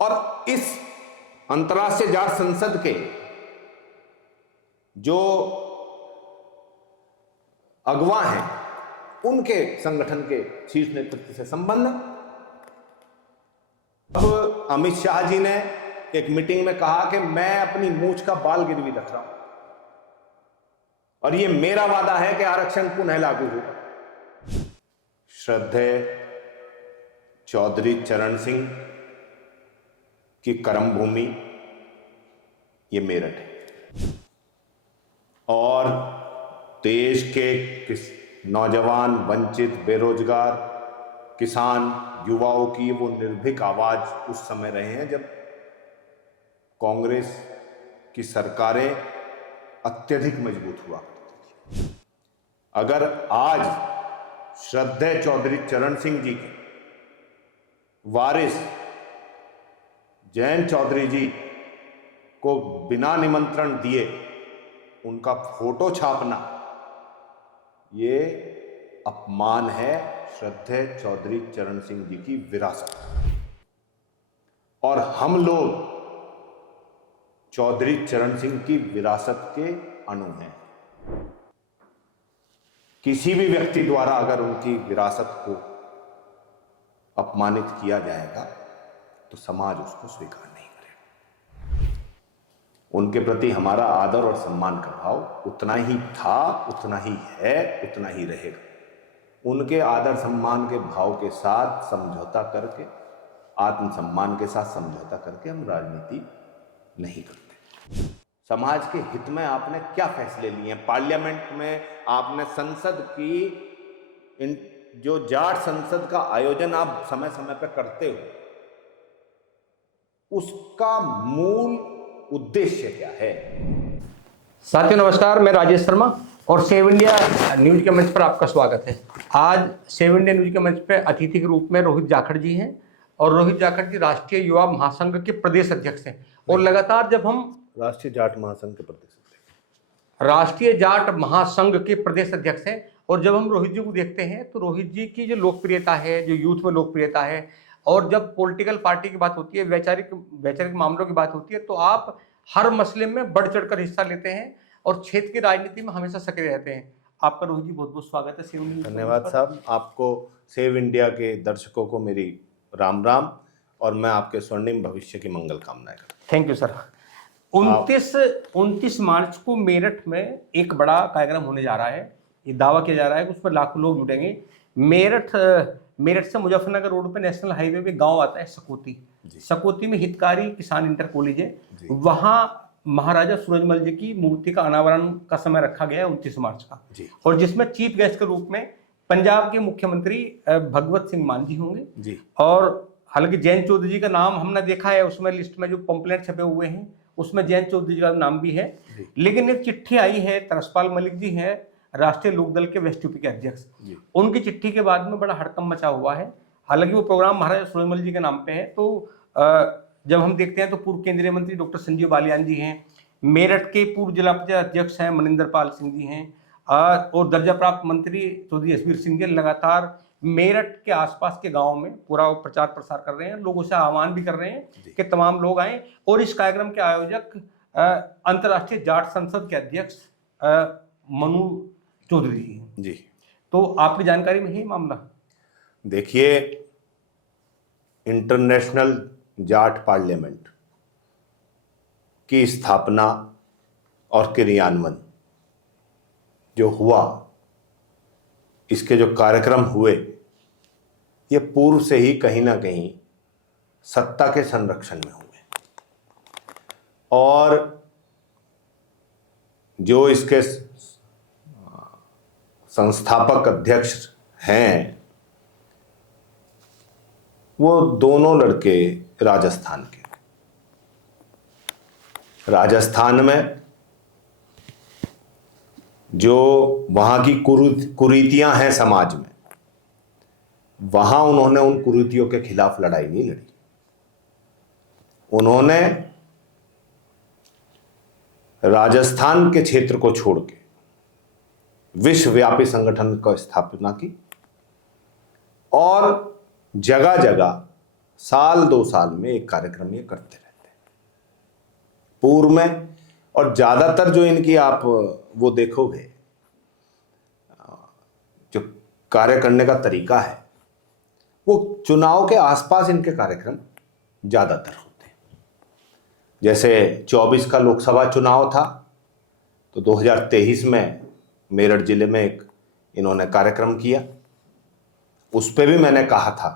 और इस अंतर्राष्ट्रीय जाट संसद के जो अगवा हैं उनके संगठन के शीर्ष नेतृत्व से संबंध। अब अमित शाह जी ने एक मीटिंग में कहा कि मैं अपनी मूंछ का बाल गिरवी रख रहा हूं और ये मेरा वादा है कि आरक्षण पुनः लागू होगा। श्रद्धेय चौधरी चरण सिंह की कर्मभूमि ये मेरठ है और देश के नौजवान, वंचित, बेरोजगार, किसान, युवाओं की वो निर्भीक आवाज उस समय रहे हैं जब कांग्रेस की सरकारें अत्यधिक मजबूत हुआ करती थी। अगर आज श्रद्धेय चौधरी चरण सिंह जी के वारिस जयंत चौधरी जी को बिना निमंत्रण दिए उनका फोटो छापना ये अपमान है श्रद्धेय चौधरी चरण सिंह जी की विरासत। और हम लोग चौधरी चरण सिंह की विरासत के अणु हैं। किसी भी व्यक्ति द्वारा अगर उनकी विरासत को अपमानित किया जाएगा तो समाज उसको स्वीकार नहीं करेगा। उनके प्रति हमारा आदर और सम्मान का भाव उतना ही था, उतना ही है, उतना ही रहेगा। उनके आदर सम्मान के भाव के साथ समझौता करके, आत्मसम्मान के साथ समझौता करके हम राजनीति नहीं करते। समाज के हित में आपने क्या फैसले लिए हैं? पार्लियामेंट में आपने संसद की जो जाट संसद का आयोजन आप समय समय पर करते हो, उसका मूल उद्देश्य क्या है? साथियों नमस्कार, मैं राजेश शर्मा और सेव इंडिया न्यूज के मंच पर आपका स्वागत है। आज सेव इंडिया न्यूज के मंच पर अतिथि के रूप में रोहित जाखड़ जी हैं और रोहित जाखड़ जी राष्ट्रीय युवा महासंघ के प्रदेश अध्यक्ष हैं। और लगातार जब हम राष्ट्रीय जाट महासंघ के प्रदेश अध्यक्ष हैं और जब हम रोहित जी को देखते हैं तो रोहित जी की जो लोकप्रियता है, जो यूथ में लोकप्रियता है, और जब पॉलिटिकल पार्टी की बात होती है, वैचारिक मामलों की बात होती है, तो आप हर मसले में बढ़ चढ़कर हिस्सा लेते हैं और क्षेत्र की राजनीति में हमेशा सक्रिय रहते हैं। आपका रोहित जी बहुत बहुत स्वागत है सेव इंडिया। धन्यवाद साहब। आपको सेव इंडिया के दर्शकों को मेरी राम राम और मैं आपके स्वर्णिम भविष्य की मंगल कामनाएं करता हूं। Thank you sir. 29 मार्च को मेरठ में एक बड़ा कार्यक्रम होने जा रहा है। ये दावा किया जा रहा है कि उसमें लाखों लोग जुटेंगे। मेरठ से मुजफ्फरनगर रोड पे नेशनल हाईवे पे गांव आता है सकौती में हितकारी किसान इंटर कॉलेज है। वहां महाराजा सूरजमल जी की मूर्ति का अनावरण का समय रखा गया है 29 मार्च का, और जिसमें चीफ गेस्ट के रूप में पंजाब के मुख्यमंत्री भगवत सिंह मान जी होंगे। और हालांकि जयंत चौधरी जी का नाम हमने देखा है उसमें लिस्ट में जो पंपलेट छपे हुए हैं उसमें जयंत चौधरी जी का नाम भी है, लेकिन एक चिट्ठी आई है, तरसपाल मलिक जी हैं राष्ट्रीय लोकदल के वेस्ट यूपी के अध्यक्ष, उनकी चिट्ठी के बाद में बड़ा हड़कंप मचा हुआ है। हालांकि वो प्रोग्राम महाराजा सूरजमल जी के नाम पे है। तो जब हम देखते हैं तो पूर्व केंद्रीय मंत्री डॉक्टर संजीव बालियान जी हैं, मेरठ के पूर्व जिला पंचायत अध्यक्ष हैं मनिंदर पाल सिंह जी हैं, और दर्जा प्राप्त मंत्री चौधरी यशवीर सिंह जी लगातार मेरठ के आसपास के गांव में पूरा प्रचार प्रसार कर रहे हैं, लोगों से आह्वान भी कर रहे हैं कि तमाम लोग आएं। और इस कार्यक्रम के आयोजक अंतर्राष्ट्रीय जाट संसद के अध्यक्ष मनु चौधरी जी। तो आपकी जानकारी में है मामला? देखिए, इंटरनेशनल जाट पार्लियामेंट की स्थापना और क्रियान्वयन जो हुआ, इसके जो कार्यक्रम हुए, ये पूर्व से ही कहीं ना कहीं सत्ता के संरक्षण में हुए, और जो इसके संस्थापक अध्यक्ष हैं वो दोनों लड़के राजस्थान के। राजस्थान में जो वहाँ की कुरीतियां हैं समाज में, वहाँ उन्होंने उन कुरीतियों के खिलाफ लड़ाई नहीं लड़ी। उन्होंने राजस्थान के क्षेत्र को छोड़ के विश्वव्यापी संगठन की स्थापना की और जगह जगह साल 2 साल में एक कार्यक्रम ये करते रहते हैं पूर्व में। और ज्यादातर जो इनकी आप वो देखोगे जो कार्य करने का तरीका है, वो चुनाव के आसपास इनके कार्यक्रम ज्यादातर होते हैं। जैसे 24 का लोकसभा चुनाव था तो 2023 में मेरठ जिले में एक इन्होंने कार्यक्रम किया। उस पे भी मैंने कहा था,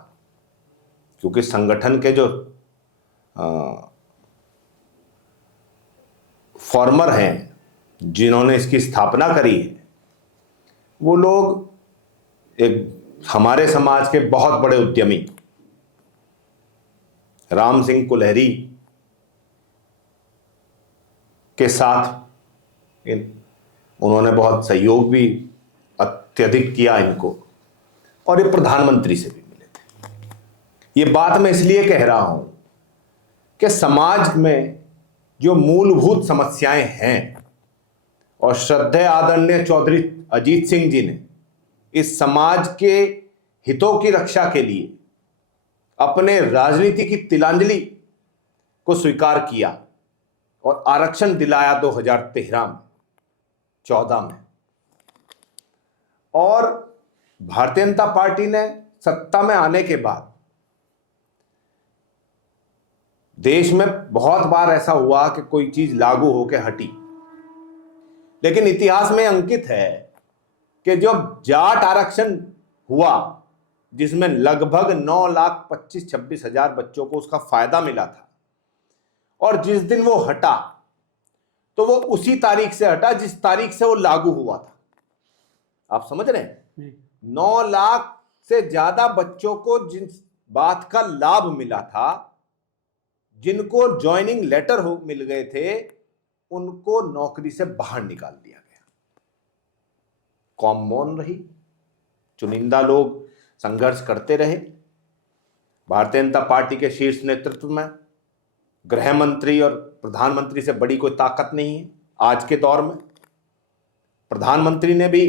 क्योंकि संगठन के जो फॉर्मर हैं जिन्होंने इसकी स्थापना करी है, वो लोग एक हमारे समाज के बहुत बड़े उद्यमी राम सिंह कुलहरी के साथ उन्होंने बहुत सहयोग भी अत्यधिक किया इनको, और ये प्रधानमंत्री से भी मिले थे। ये बात मैं इसलिए कह रहा हूं कि समाज में जो मूलभूत समस्याएं हैं, और श्रद्धेय आदरणीय चौधरी अजीत सिंह जी ने इस समाज के हितों की रक्षा के लिए अपने राजनीति की तिलांजलि को स्वीकार किया और आरक्षण दिलाया 2013 में, 14 में। और भारतीय जनता पार्टी ने सत्ता में आने के बाद देश में बहुत बार ऐसा हुआ कि कोई चीज लागू होकर हटी, लेकिन इतिहास में अंकित है कि जब जाट आरक्षण हुआ, जिसमें लगभग 9,25,26,000 बच्चों को उसका फायदा मिला था, और जिस दिन वो हटा तो वो उसी तारीख से हटा जिस तारीख से वो लागू हुआ था। आप समझ रहे हैं? 9 लाख से ज्यादा बच्चों को जिस बात का लाभ मिला था, जिनको ज्वाइनिंग लेटर मिल गए थे, उनको नौकरी से बाहर निकाल दिया गया। कौम मौन रही, चुनिंदा लोग संघर्ष करते रहे। भारतीय जनता पार्टी के शीर्ष नेतृत्व में गृह मंत्री और प्रधानमंत्री से बड़ी कोई ताकत नहीं है आज के दौर में। प्रधानमंत्री ने भी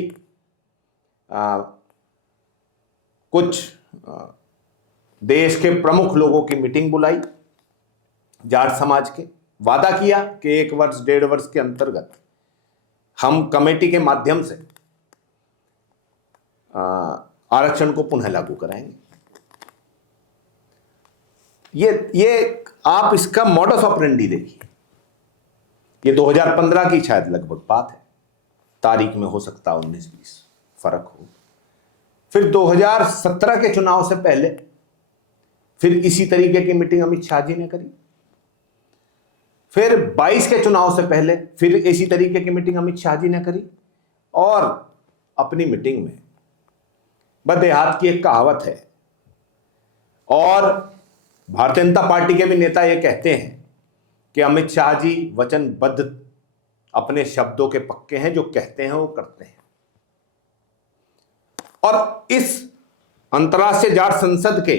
कुछ देश के प्रमुख लोगों की मीटिंग बुलाई, जाट समाज के, वादा किया कि 1 वर्ष 1.5 वर्ष के अंतर्गत हम कमेटी के माध्यम से आरक्षण को पुनः लागू कराएंगे। ये आप इसका मॉडस ऑपरेंडी देखिए। ये 2015 की शायद लगभग बात है, तारीख में हो सकता है 19-20 फर्क हो। फिर 2017 के चुनाव से पहले फिर इसी तरीके की मीटिंग अमित शाह जी ने करी। फिर 22 के चुनाव से पहले फिर इसी तरीके की मीटिंग अमित शाह जी ने करी। और अपनी मीटिंग में बदेहात की एक कहावत है, और भारतीय जनता पार्टी के भी नेता ये कहते हैं कि अमित शाह जी वचनबद्ध, अपने शब्दों के पक्के हैं, जो कहते हैं वो करते हैं। और इस अंतर्राष्ट्रीय जाट संसद के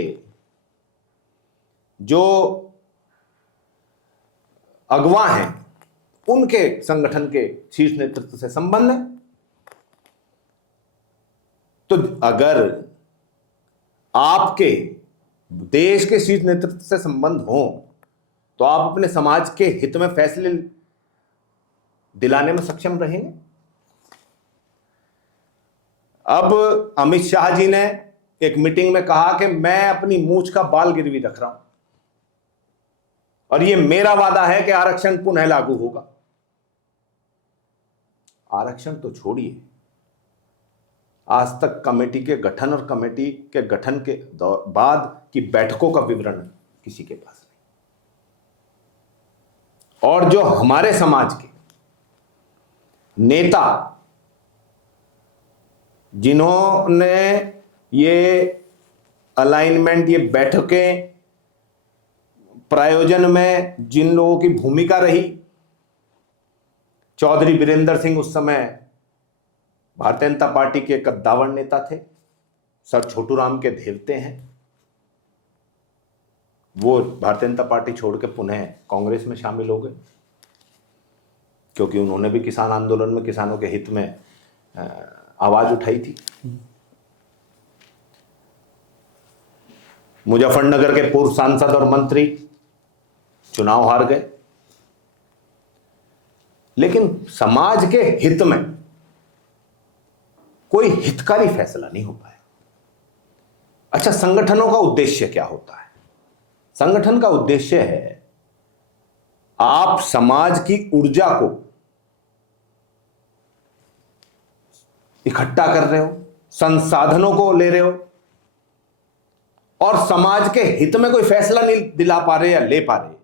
जो अगवा हैं, उनके संगठन के शीर्ष नेतृत्व से संबंध है। तो अगर आपके देश के शीर्ष नेतृत्व से संबंध हो, तो आप अपने समाज के हित में फैसले दिलाने में सक्षम रहेंगे। अब अमित शाह जी ने एक मीटिंग में कहा कि मैं अपनी मूंछ का बाल गिरवी रख रहा हूं, और ये मेरा वादा है कि आरक्षण पुनः लागू होगा। आरक्षण तो छोड़िए, आज तक कमेटी के गठन और कमेटी के गठन के बाद की बैठकों का विवरण किसी के पास नहीं। और जो हमारे समाज के नेता, जिन्होंने ये अलाइनमेंट, ये बैठकें प्रायोजन में जिन लोगों की भूमिका रही, चौधरी वीरेंद्र सिंह उस समय भारतीय जनता पार्टी के कद्दावर नेता थे, सर छोटू राम के देवते हैं। वो भारतीय जनता पार्टी छोड़ के पुनः कांग्रेस में शामिल हो गए, क्योंकि उन्होंने भी किसान आंदोलन में किसानों के हित में आवाज उठाई थी। मुजफ्फरनगर के पूर्व सांसद और मंत्री चुनाव हार गए, लेकिन समाज के हित में कोई हितकारी फैसला नहीं हो पाया। अच्छा, संगठनों का उद्देश्य क्या होता है? संगठन का उद्देश्य है आप समाज की ऊर्जा को इकट्ठा कर रहे हो, संसाधनों को ले रहे हो और समाज के हित में कोई फैसला नहीं दिला पा रहे या ले पा रहे,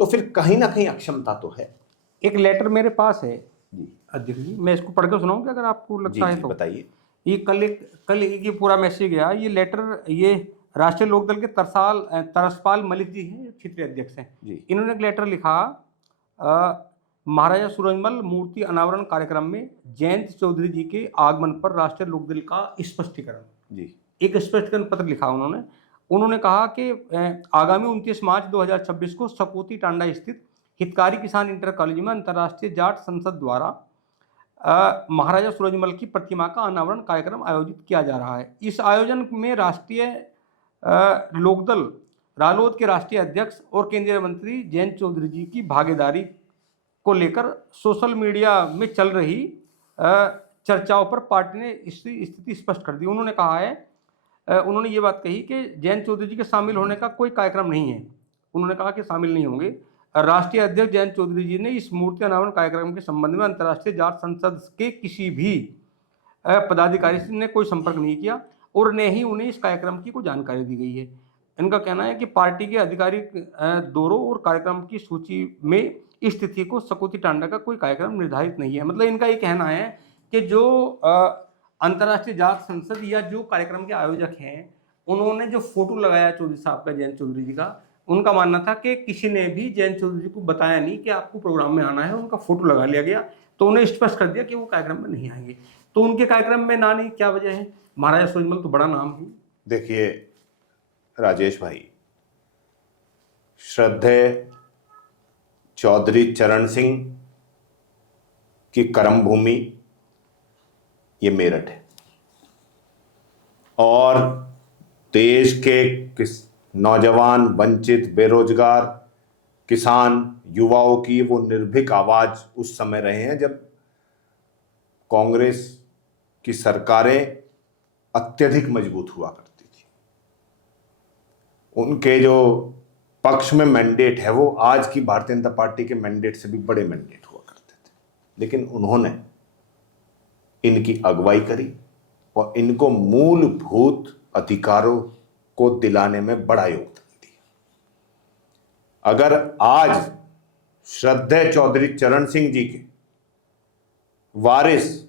तो फिर कहीं ना कहीं अक्षमता तो है। एक लेटर मेरे पास है जी अध्यक्ष जी, मैं इसको पढ़ के सुनाऊं क्या, अगर आपको लगता है जी तो? बताइए। ये कल ये पूरा मैसेज गया। ये लेटर, ये राष्ट्रीय लोकदल के तरसपाल मलिक जी हैं, क्षेत्रीय अध्यक्ष हैं। जी इन्होंने एक लेटर लिखा, महाराजा सूरजमल मूर्ति अनावरण कार्यक्रम में जयंत चौधरी जी के आगमन पर राष्ट्रीय लोकदल का स्पष्टीकरण। जी एक स्पष्टीकरण पत्र लिखा उन्होंने कहा कि आगामी 29 मार्च 2026 को सकोती टांडा स्थित हितकारी किसान इंटर कॉलेज में अंतर्राष्ट्रीय जाट संसद द्वारा महाराजा सूरजमल की प्रतिमा का अनावरण कार्यक्रम आयोजित किया जा रहा है। इस आयोजन में राष्ट्रीय लोकदल रालोद के राष्ट्रीय अध्यक्ष और केंद्रीय मंत्री जयंत चौधरी जी की भागीदारी को लेकर सोशल मीडिया में चल रही चर्चाओं पर पार्टी ने स्थिति स्पष्ट कर दी। उन्होंने कहा है, उन्होंने ये बात कही कि जयंत चौधरी जी के शामिल होने का कोई कार्यक्रम नहीं है। उन्होंने कहा कि शामिल नहीं होंगे। राष्ट्रीय अध्यक्ष जयंत चौधरी जी ने इस मूर्ति अनावरण कार्यक्रम के संबंध में अंतर्राष्ट्रीय जाट संसद के किसी भी पदाधिकारी से ने कोई संपर्क नहीं किया और न ही उन्हें इस कार्यक्रम की कोई जानकारी दी गई है। इनका कहना है कि पार्टी के आधिकारिक दौरों और कार्यक्रम की सूची में इस तिथि को सकोती टांडा का कोई कार्यक्रम निर्धारित नहीं है। मतलब इनका ये कहना है कि जो अंतर्राष्ट्रीय जाट संसद या जो कार्यक्रम के आयोजक हैं, उन्होंने जो फोटो लगाया चौधरी साहब का, जयंत चौधरी जी का, उनका मानना था कि किसी ने भी जयंत चौधरी जी को बताया नहीं कि आपको प्रोग्राम में आना है। उनका फोटो लगा लिया गया, तो उन्हें स्पष्ट कर दिया कि वो कार्यक्रम में नहीं आएंगे। तो उनके कार्यक्रम में ना नहीं, क्या वजह है? महाराजा सूरजमल तो बड़ा नाम है। देखिए राजेश भाई, श्रद्धेय चौधरी चरण सिंह की कर्म भूमि ये मेरठ है और देश के नौजवान, वंचित, बेरोजगार, किसान, युवाओं की वो निर्भीक आवाज उस समय रहे हैं जब कांग्रेस की सरकारें अत्यधिक मजबूत हुआ करती थी। उनके जो पक्ष में मैंडेट है वो आज की भारतीय जनता पार्टी के मैंडेट से भी बड़े मैंडेट हुआ करते थे, लेकिन उन्होंने इनकी अगुवाई करी और इनको मूलभूत अधिकारों को दिलाने में बड़ा योगदान दिया। अगर आज श्रद्धेय चौधरी चरण सिंह जी के वारिस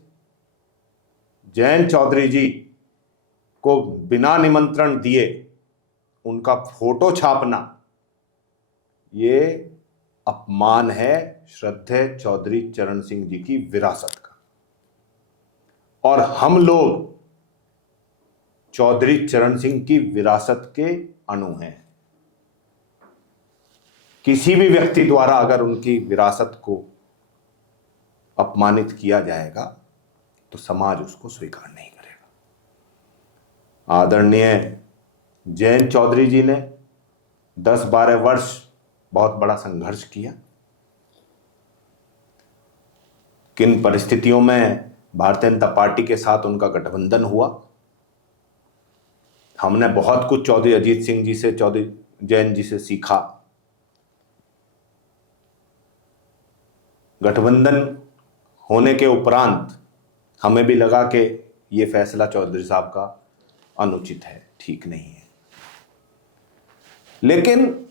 जयंत चौधरी जी को बिना निमंत्रण दिए उनका फोटो छापना, ये अपमान है श्रद्धेय चौधरी चरण सिंह जी की विरासत का। और हम लोग चौधरी चरण सिंह की विरासत के अणु हैं। किसी भी व्यक्ति द्वारा अगर उनकी विरासत को अपमानित किया जाएगा तो समाज उसको स्वीकार नहीं करेगा। आदरणीय जयंत चौधरी जी ने 10-12 वर्ष बहुत बड़ा संघर्ष किया। किन परिस्थितियों में भारतीय जनता पार्टी के साथ उनका गठबंधन हुआ, हमने बहुत कुछ चौधरी अजीत सिंह जी से, चौधरी जयंत जी से सीखा। गठबंधन होने के उपरांत हमें भी लगा कि ये फैसला चौधरी साहब का अनुचित है, ठीक नहीं है। लेकिन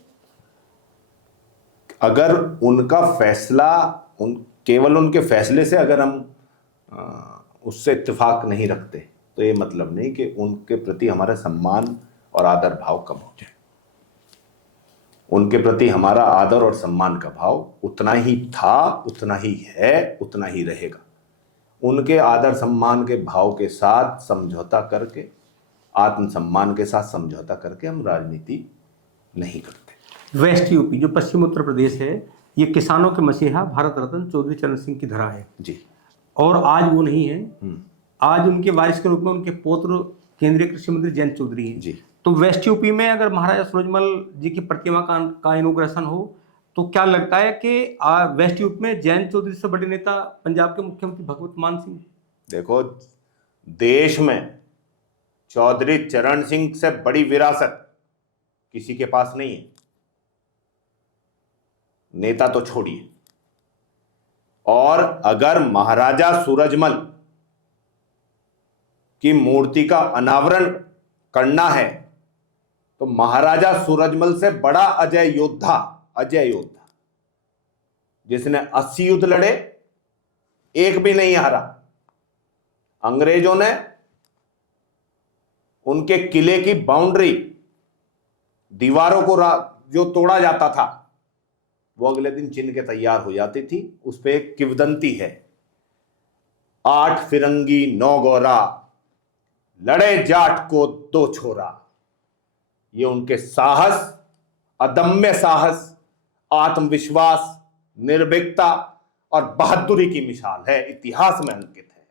अगर उनका फैसला, केवल उनके फैसले से अगर हम उससे इत्तेफाक नहीं रखते तो ये मतलब नहीं कि उनके प्रति हमारा सम्मान और आदर भाव कम हो जाए। उनके प्रति हमारा आदर और सम्मान का भाव उतना ही था, उतना ही है, उतना ही रहेगा। उनके आदर सम्मान के भाव के साथ समझौता करके, आत्मसम्मान के साथ समझौता करके हम राजनीति नहीं करते। वेस्ट यूपी, जो पश्चिम उत्तर प्रदेश है, ये किसानों के मसीहा भारत रत्न चौधरी चरण सिंह की धरा है जी। और आज वो नहीं है। आज उनके वारिस के रूप में उनके पौत्र केंद्रीय कृषि मंत्री जयंत चौधरी हैं जी। तो वेस्ट यूपी में अगर महाराजा सूरजमल जी की प्रतिमा का इनॉग्रेशन हो तो क्या लगता है कि वेस्ट यूपी में जयंत चौधरी से बड़े नेता पंजाब के मुख्यमंत्री भगवत मान सिंह? देखो, देश में चौधरी चरण सिंह से बड़ी विरासत किसी के पास नहीं है, नेता तो छोड़िए। और अगर महाराजा सूरजमल की मूर्ति का अनावरण करना है तो महाराजा सूरजमल से बड़ा अजय योद्धा जिसने 80 युद्ध लड़े, एक भी नहीं हारा। अंग्रेजों ने उनके किले की बाउंड्री, दीवारों को जो तोड़ा जाता था वो अगले दिन चिन्ह के तैयार हो जाती थी। उस पे एक किंवदंती है, 8 फिरंगी 9 गौरा, लड़े जाट को 2 छोरा। ये उनके साहस, अदम्य साहस, आत्मविश्वास, निर्भीकता और बहादुरी की मिसाल है, इतिहास में अंकित है।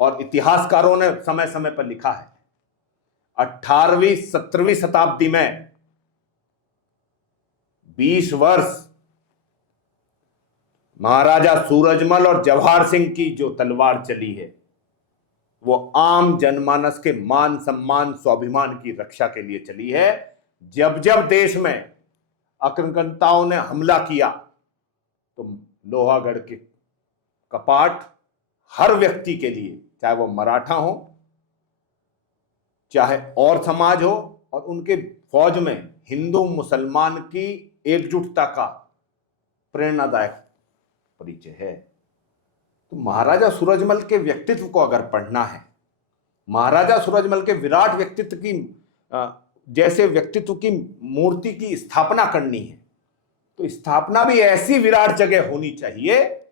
और इतिहासकारों ने समय समय पर लिखा है, 18वीं 17वीं शताब्दी में 20 वर्ष महाराजा सूरजमल और जवाहर सिंह की जो तलवार चली है वो आम जनमानस के मान सम्मान स्वाभिमान की रक्षा के लिए चली है। जब जब देश में आक्रमणकारियों ने हमला किया तो लोहागढ़ के कपाट हर व्यक्ति के लिए, चाहे वो मराठा हो चाहे और समाज हो, और उनके फौज में हिंदू मुसलमान की एकजुटता का प्रेरणादायक परिचय है। तो महाराजा सूरजमल के व्यक्तित्व को अगर पढ़ना है, महाराजा सूरजमल के विराट व्यक्तित्व की जैसे व्यक्तित्व की मूर्ति की स्थापना करनी है तो स्थापना भी ऐसी विराट जगह होनी चाहिए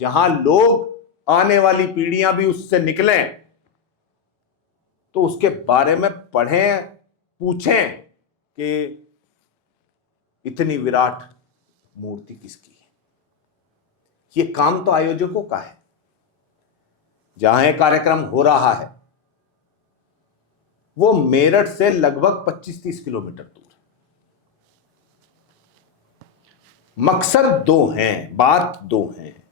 जहां लोग, आने वाली पीढ़ियां भी उससे निकलें तो उसके बारे में पढ़ें, पूछें कि इतनी विराट मूर्ति किसकी है। ये काम तो आयोजकों का है। जहां यह कार्यक्रम हो रहा है वो मेरठ से लगभग 25-30 किलोमीटर दूर है। मकसद 2 हैं, बात 2 हैं।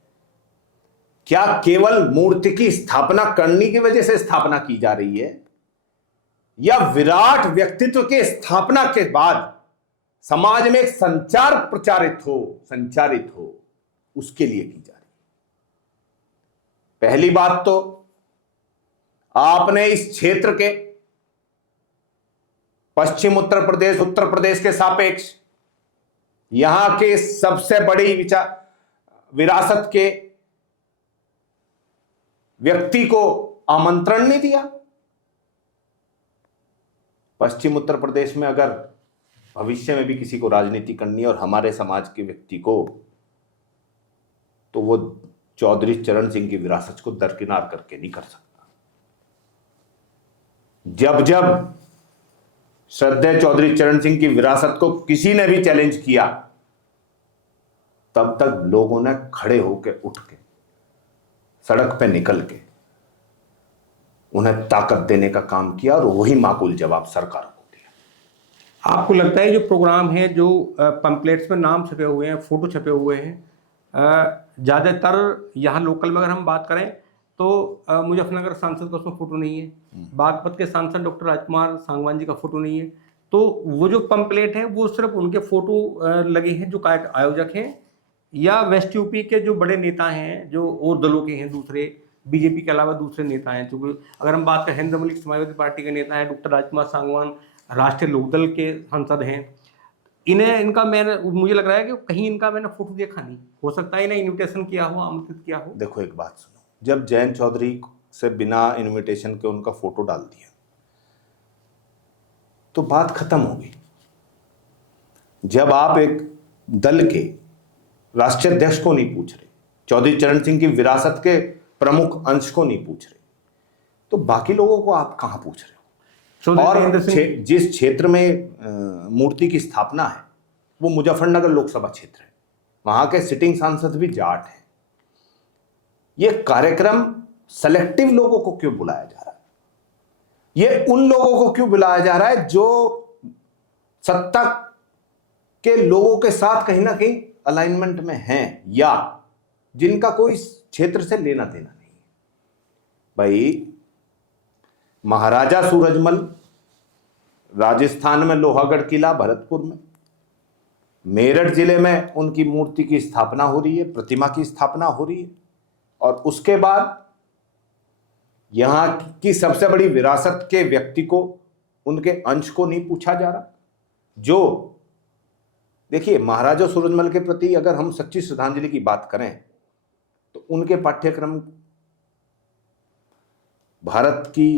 क्या केवल मूर्ति की स्थापना करने की वजह से स्थापना की जा रही है, या विराट व्यक्तित्व के स्थापना के बाद समाज में एक संचार संचारित हो उसके लिए की जा रही है। पहली बात तो आपने इस क्षेत्र के पश्चिम उत्तर प्रदेश के सापेक्ष यहां के सबसे बड़ी विरासत के व्यक्ति को आमंत्रण नहीं दिया। पश्चिम उत्तर प्रदेश में अगर भविष्य में भी किसी को राजनीति करनी है और हमारे समाज के व्यक्ति को, तो वो चौधरी चरण सिंह की विरासत को दरकिनार करके नहीं कर सकता। जब जब श्रद्धेय चौधरी चरण सिंह की विरासत को किसी ने भी चैलेंज किया तब तक लोगों ने खड़े होकर, उठ के, सड़क पे निकल के उन्हें ताकत देने का काम किया और वही माकूल जवाब सरकार को दिया। आपको लगता है जो प्रोग्राम है, जो पंपलेट्स में नाम छपे हुए हैं, फोटो छपे हुए हैं, ज़्यादातर यहाँ लोकल में अगर हम बात करें तो मुजफ्फरनगर सांसद का उसमें फोटो नहीं है, बागपत के सांसद डॉक्टर राजकुमार सांगवान जी का फोटो नहीं है। तो वो जो पंपलेट है वो सिर्फ उनके फोटो लगे हैं जो आयोजक हैं, या वेस्ट यूपी के जो बड़े नेता हैं जो और दलों के हैं, दूसरे बीजेपी के अलावा दूसरे नेता हैं, क्योंकि अगर हम बात करें हिंद मलिक समाजवादी पार्टी के नेता हैं, डॉक्टर राजकुमार सांगवान राष्ट्रीय लोकदल के सांसद हैं, मुझे लग रहा है कि कहीं इनका मैंने फोटो देखा नहीं। हो सकता है इन्हें इन्विटेशन किया हो, आमंत्रित किया हो। देखो एक बात सुनो, जब जयंत चौधरी से बिना इनविटेशन के उनका फोटो डाल दिया तो बात खत्म हो गई। जब आप एक दल के राष्ट्रीय अध्यक्ष को नहीं पूछ रहे, चौधरी चरण सिंह की विरासत के प्रमुख अंश को नहीं पूछ रहे, तो बाकी लोगों को आप कहां पूछ रहे हो? और जिस क्षेत्र में मूर्ति की स्थापना है वो मुजफ्फरनगर लोकसभा क्षेत्र है, वहां के सिटिंग सांसद भी जाट हैं। ये कार्यक्रम सेलेक्टिव लोगों को क्यों बुलाया जा रहा है? ये उन लोगों को क्यों बुलाया जा रहा है जो सत्ता के लोगों के साथ कहीं ना कहीं अलाइनमेंट में हैं या जिनका कोई इस क्षेत्र से लेना देना नहीं है। भाई, महाराजा सूरजमल राजस्थान में लोहागढ़ किला भरतपुर में, मेरठ जिले में उनकी मूर्ति की स्थापना हो रही है, प्रतिमा की स्थापना हो रही है, और उसके बाद यहां की सबसे बड़ी विरासत के व्यक्ति को, उनके अंश को नहीं पूछा जा रहा। जो देखिए, महाराजा सूरजमल के प्रति अगर हम सच्ची श्रद्धांजलि की बात करें तो उनके पाठ्यक्रम भारत की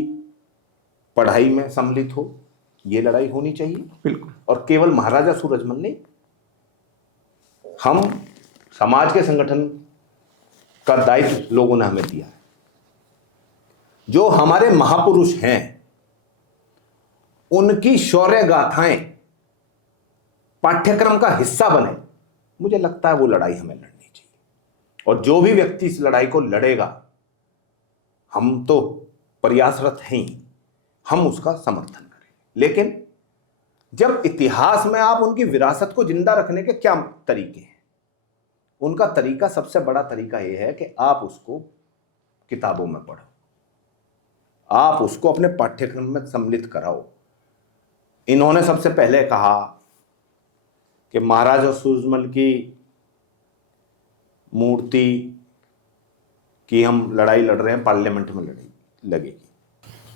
पढ़ाई में सम्मिलित हो, ये लड़ाई होनी चाहिए। बिल्कुल। और केवल महाराजा सूरजमल नहीं, हम समाज के संगठन का दायित्व लोगों ने हमें दिया है। जो हमारे महापुरुष हैं उनकी शौर्य गाथाएं पाठ्यक्रम का हिस्सा बने, मुझे लगता है वो लड़ाई हमें लड़नी चाहिए। और जो भी व्यक्ति इस लड़ाई को लड़ेगा, हम तो प्रयासरत हैं ही, हम उसका समर्थन करेंगे। लेकिन जब इतिहास में आप उनकी विरासत को जिंदा रखने के क्या तरीके हैं, उनका तरीका, सबसे बड़ा तरीका यह है कि आप उसको किताबों में पढ़ो, आप उसको अपने पाठ्यक्रम में सम्मिलित कराओ। इन्होंने सबसे पहले कहा कि महाराजा सूरजमल की मूर्ति की हम लड़ाई लड़ रहे हैं, पार्लियामेंट में लड़ाई लगेगी।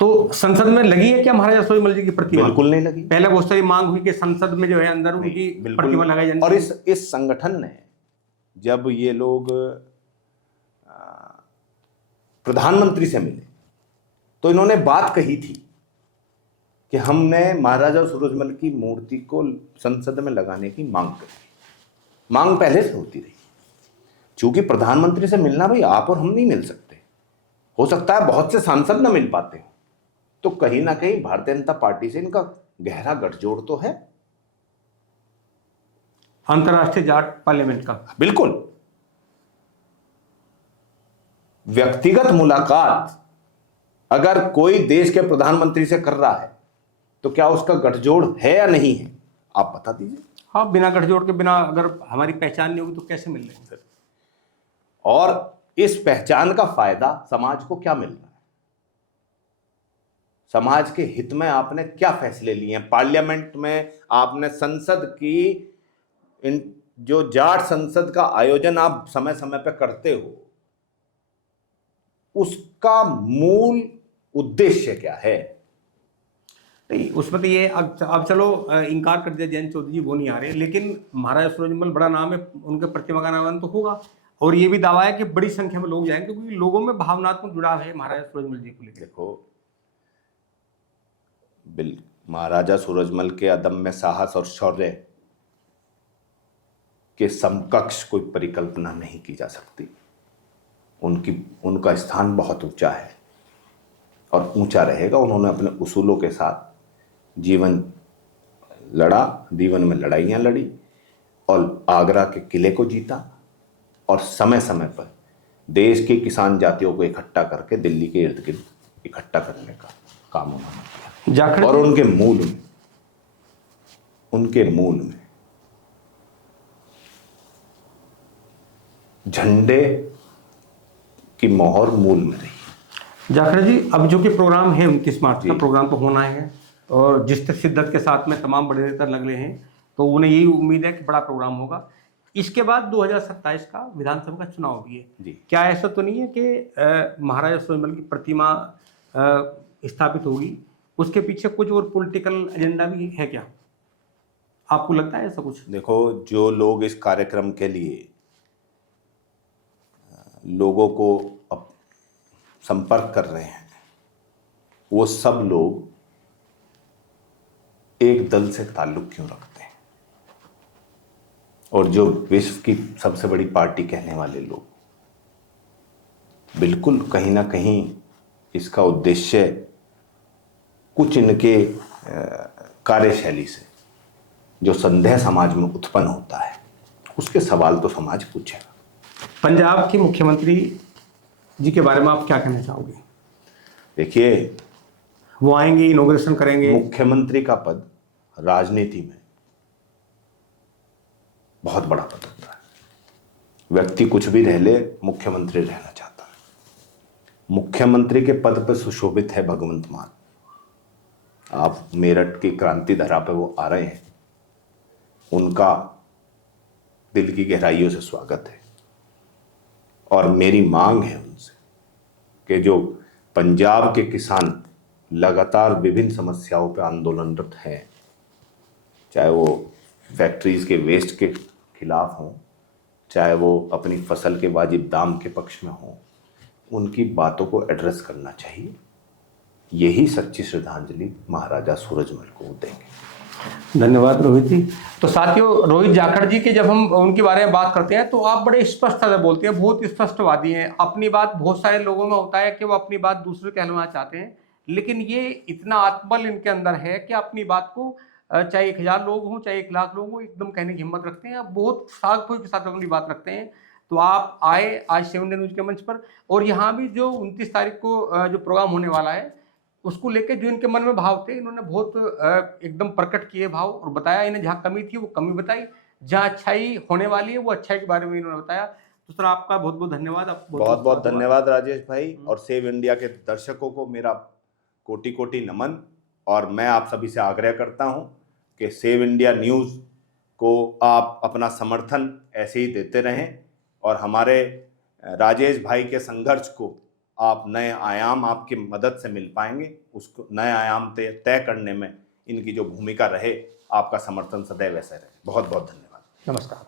तो संसद में लगी है क्या महाराजा सूरजमल जी की प्रतिमा? बिल्कुल नहीं लगी। पहले बहुत सारी मांग हुई कि संसद में जो है अंदर उनकी प्रतिमा लगाई जानी। और इस संगठन ने, जब ये लोग प्रधानमंत्री से मिले तो इन्होंने बात कही थी कि हमने महाराजा सूरजमल की मूर्ति को संसद में लगाने की मांग करी। मांग पहले से होती रही, क्योंकि प्रधानमंत्री से मिलना, भाई आप और हम नहीं मिल सकते, हो सकता है बहुत से सांसद ना मिल पाते हो, तो कहीं ना कहीं भारतीय जनता पार्टी से इनका गहरा गठजोड़ तो है, अंतर्राष्ट्रीय जाट पार्लियामेंट का। बिल्कुल। व्यक्तिगत मुलाकात अगर कोई देश के प्रधानमंत्री से कर रहा है तो क्या उसका गठजोड़ है या नहीं है, आप बता दीजिए। हाँ, बिना गठजोड़ के, बिना अगर हमारी पहचान नहीं होगी तो कैसे मिल रहे हैं? और इस पहचान का फायदा समाज को क्या मिल रहा है? समाज के हित में आपने क्या फैसले लिए हैं? पार्लियामेंट में आपने संसद की जो जाट संसद का आयोजन आप समय समय पर करते हो, उसका मूल उद्देश्य क्या है? नहीं, उसमें तो ये अब चलो इनकार कर दिया जयंत चौधरी जी, वो नहीं आ रहे, लेकिन महाराजा सूरजमल बड़ा नाम है, उनके प्रतिमा का नाम तो होगा। और ये भी दावा है कि बड़ी संख्या में लोग जाएंगे, क्योंकि लोगों में भावनात्मक जुड़ाव है महाराजा सूरजमल जी को लेकर। देखो, महाराजा सूरजमल के अदम्य साहस और शौर्य के समकक्ष कोई परिकल्पना नहीं की जा सकती। उनका स्थान बहुत ऊंचा है और ऊंचा रहेगा। उन्होंने अपने उसूलों के साथ जीवन लड़ा, जीवन में लड़ाइयाँ लड़ी और आगरा के किले को जीता, और समय समय पर देश की किसान जातियों को इकट्ठा करके दिल्ली के इर्द गिर्द इकट्ठा करने का काम उन्होंने किया। और उनके मूल में झंडे की मोहर मूल में रही। जाखड़ जी, अब जो कि प्रोग्राम है 29 मार्च का प्रोग्राम तो होना है, और जिस शिद्दत के साथ में तमाम बड़े नेता लग रहे हैं, तो उन्हें यही उम्मीद है कि बड़ा प्रोग्राम होगा। इसके बाद 2027 का विधानसभा का चुनाव भी है जी। क्या ऐसा तो नहीं है कि महाराजा सूरजमल की प्रतिमा स्थापित होगी, उसके पीछे कुछ और पॉलिटिकल एजेंडा भी है क्या? आपको लगता है ऐसा कुछ? देखो, जो लोग इस कार्यक्रम के लिए लोगों को अब संपर्क कर रहे हैं, वो सब लोग एक दल से ताल्लुक क्यों रखते हैं? और जो विश्व की सबसे बड़ी पार्टी कहने वाले लोग, बिल्कुल कहीं ना कहीं इसका उद्देश्य कुछ इनके कार्यशैली से जो संदेह समाज में उत्पन्न होता है, उसके सवाल तो समाज पूछेगा। पंजाब के मुख्यमंत्री जी के बारे में आप क्या कहना चाहोगे? देखिए, वो आएंगे, इनॉग्रेशन करेंगे। मुख्यमंत्री का पद राजनीति में बहुत बड़ा पद होता है। व्यक्ति कुछ भी रह ले, मुख्यमंत्री रहना चाहता है। मुख्यमंत्री के पद पर सुशोभित है भगवंत मान। आप मेरठ की क्रांति धरा पे वो आ रहे हैं, उनका दिल की गहराइयों से स्वागत है। और मेरी मांग है उनसे कि जो पंजाब के किसान लगातार विभिन्न समस्याओं पर आंदोलनरत हैं, चाहे वो फैक्ट्रीज के वेस्ट के खिलाफ हों, चाहे वो अपनी फसल के वाजिब दाम के पक्ष में हों, उनकी बातों को एड्रेस करना चाहिए। यही सच्ची श्रद्धांजलि महाराजा सूरजमल को देंगे। धन्यवाद रोहित जी। तो साथियों, रोहित जाखड़ जी के जब हम उनके बारे में बात करते हैं तो आप बड़े स्पष्ट तरह बोलते हैं, बहुत स्पष्टवादी हैं। अपनी बात, बहुत सारे लोगों में होता है कि वो अपनी बात दूसरे कहलवाना चाहते हैं, लेकिन ये इतना आत्मबल इनके अंदर है कि अपनी बात को चाहे 1000 लोग हों, चाहे 1 लाख लोग हों, एकदम कहने की हिम्मत रखते हैं। आप बहुत सार्थक के साथ अपनी बात रखते हैं। तो आप आए आज 7 डे न्यूज के मंच पर, और यहाँ भी जो 29 तारीख को जो प्रोग्राम होने वाला है उसको लेकर जो इनके मन में भाव थे, इन्होंने बहुत एकदम प्रकट किए भाव, और बताया इन्हें जहाँ कमी थी वो कमी बताई, जहाँ अच्छाई होने वाली है वो अच्छाई के बारे में इन्होंने बताया। तो सर, आपका बहुत बहुत धन्यवाद। बहुत बहुत धन्यवाद राजेश भाई, और सेव इंडिया के दर्शकों को मेरा कोटि कोटि नमन। और मैं आप सभी से आग्रह करता हूं कि सेव इंडिया न्यूज़ को आप अपना समर्थन ऐसे ही देते रहें, और हमारे राजेश भाई के संघर्ष को आप नए आयाम आपकी मदद से मिल पाएंगे। उसको नए आयाम तय करने में इनकी जो भूमिका रहे, आपका समर्थन सदैव ऐसे रहे। बहुत बहुत धन्यवाद। नमस्कार।